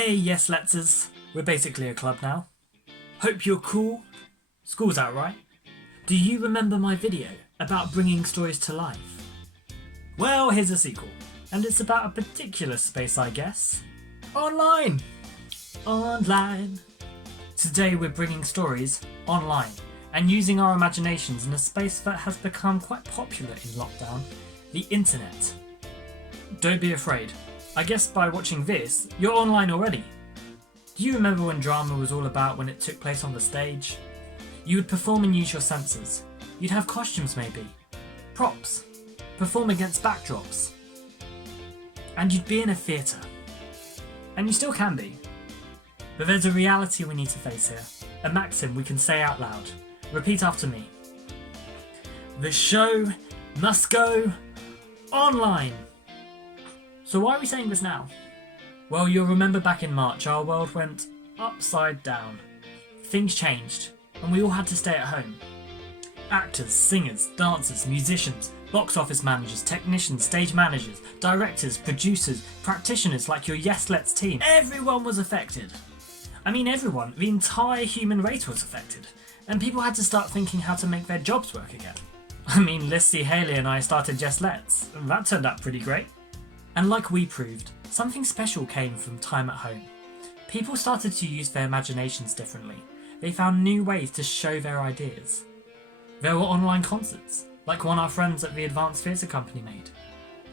Hey, yes, Letzers. We're basically a club now. Hope you're cool. School's out, right? Do you remember my video about bringing stories to life? Well, here's a sequel, and it's about a particular space, I guess. Online! Online. Today we're bringing stories online and using our imaginations in a space that has become quite popular in lockdown, the internet. Don't be afraid. I guess by watching this, you're online already. Do you remember when drama was all about when it took place on the stage? You would perform and use your senses. You'd have costumes maybe, props, perform against backdrops. And you'd be in a theatre. And you still can be. But there's a reality we need to face here, a maxim we can say out loud. Repeat after me. The show must go online. So why are we saying this now? Well, you'll remember back in March our world went upside down. Things changed, and we all had to stay at home. Actors, singers, dancers, musicians, box office managers, technicians, stage managers, directors, producers, practitioners like your Yes Let's team. Everyone was affected. I mean everyone, the entire human race was affected. And people had to start thinking how to make their jobs work again. I mean, Lissy, Haley and I started Yes Let's, and that turned out pretty great. And like we proved, something special came from time at home. People started to use their imaginations differently. They found new ways to show their ideas. There were online concerts, like one our friends at the Advanced Theatre Company made.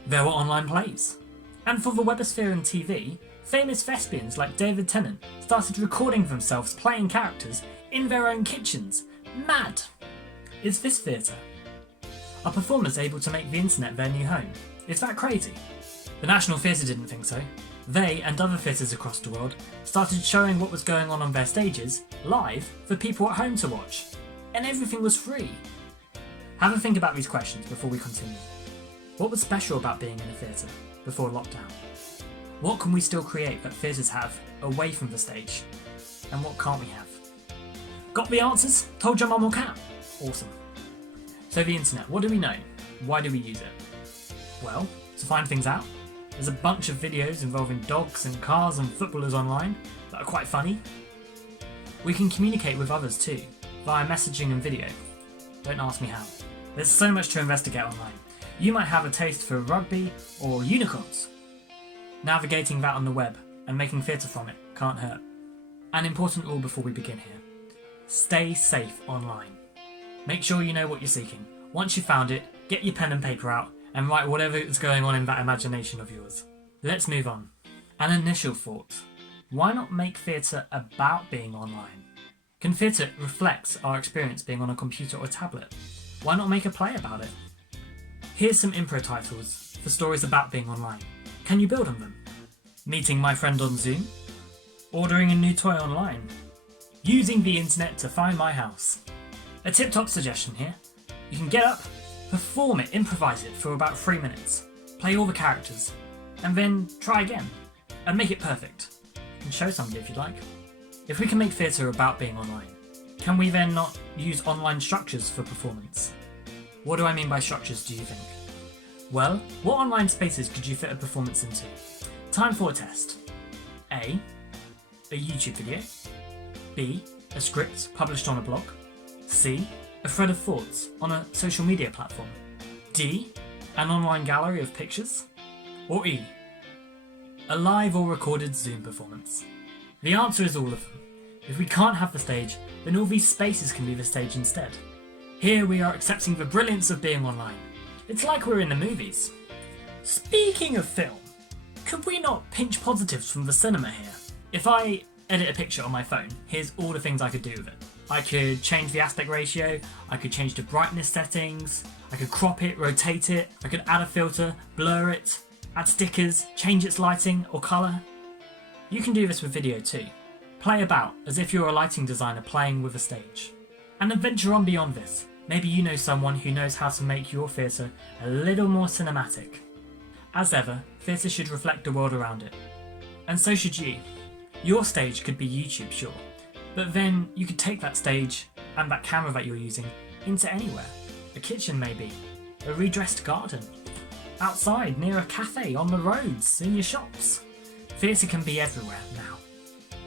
There were online plays. And for the Webosphere and TV, famous thespians like David Tennant started recording themselves playing characters in their own kitchens. Mad! Is this theatre? Are performers able to make the internet their new home? Is that crazy? The National Theatre didn't think so. They, and other theatres across the world, started showing what was going on their stages, live, for people at home to watch. And everything was free. Have a think about these questions before we continue. What was special about being in a theatre before lockdown? What can we still create that theatres have away from the stage? And what can't we have? Got the answers? Told your mum or cat? Awesome. So the internet, what do we know? Why do we use it? Well, to find things out. There's a bunch of videos involving dogs and cars and footballers online that are quite funny. We can communicate with others too, via messaging and video. Don't ask me how. There's so much to investigate online. You might have a taste for rugby or unicorns. Navigating that on the web and making theatre from it can't hurt. An important rule before we begin here. Stay safe online. Make sure you know what you're seeking. Once you've found it, get your pen and paper out and write whatever is going on in that imagination of yours. Let's move on. An initial thought. Why not make theatre about being online? Can theatre reflect our experience being on a computer or tablet? Why not make a play about it? Here's some impro titles for stories about being online. Can you build on them? Meeting my friend on Zoom? Ordering a new toy online? Using the internet to find my house? A tip-top suggestion here. You can get up, perform it, improvise it for about 3 minutes, play all the characters, and then try again, and make it perfect. You can show somebody if you'd like. If we can make theatre about being online, can we then not use online structures for performance? What do I mean by structures, do you think? Well, what online spaces could you fit a performance into? Time for a test. A YouTube video. B, a script published on a blog. C, a thread of thoughts on a social media platform. D, an online gallery of pictures. Or E, a live or recorded Zoom performance. The answer is all of them. If we can't have the stage, then all these spaces can be the stage instead. Here we are accepting the brilliance of being online. It's like we're in the movies. Speaking of film, could we not pinch positives from the cinema here? If I edit a picture on my phone, here's all the things I could do with it. I could change the aspect ratio, I could change the brightness settings, I could crop it, rotate it, I could add a filter, blur it, add stickers, change its lighting or colour. You can do this with video too. Play about as if you're a lighting designer playing with a stage. And then venture on beyond this. Maybe you know someone who knows how to make your theatre a little more cinematic. As ever, theatre should reflect the world around it. And so should you. Your stage could be YouTube, sure. But then you could take that stage and that camera that you're using into anywhere. A kitchen maybe, a redressed garden, outside near a cafe, on the roads, in your shops. Theatre can be everywhere now.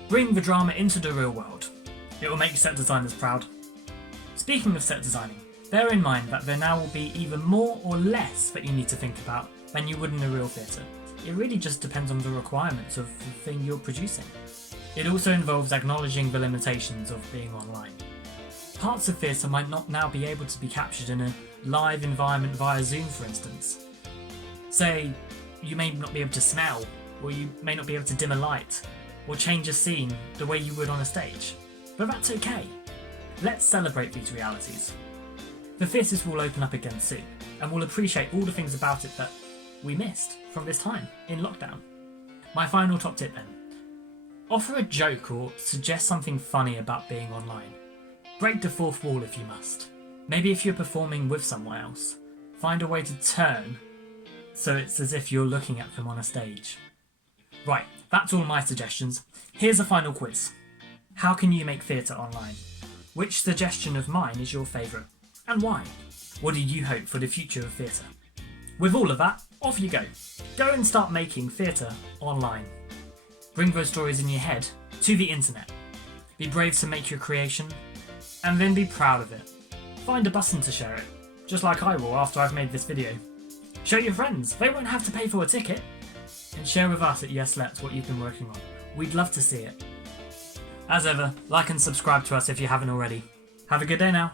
Bring the drama into the real world. It will make set designers proud. Speaking of set designing, bear in mind that there now will be either more or less that you need to think about than you would in a real theatre. It really just depends on the requirements of the thing you're producing. It also involves acknowledging the limitations of being online. Parts of theatre might not now be able to be captured in a live environment via Zoom, for instance. Say, you may not be able to smell, or you may not be able to dim a light, or change a scene the way you would on a stage. But that's okay. Let's celebrate these realities. The theatres will open up again soon, and we'll appreciate all the things about it that we missed from this time in lockdown. My final top tip then. Offer a joke or suggest something funny about being online. Break the fourth wall if you must. Maybe if you're performing with someone else, find a way to turn so it's as if you're looking at them on a stage. Right, that's all my suggestions. Here's a final quiz. How can you make theatre online? Which suggestion of mine is your favourite? And why? What do you hope for the future of theatre? With all of that, off you go. Go and start making theatre online. Bring those stories in your head to the internet. Be brave to make your creation, and then be proud of it. Find a button to share it, just like I will after I've made this video. Show your friends, they won't have to pay for a ticket. And share with us at Yes Let's what you've been working on. We'd love to see it. As ever, like and subscribe to us if you haven't already. Have a good day now.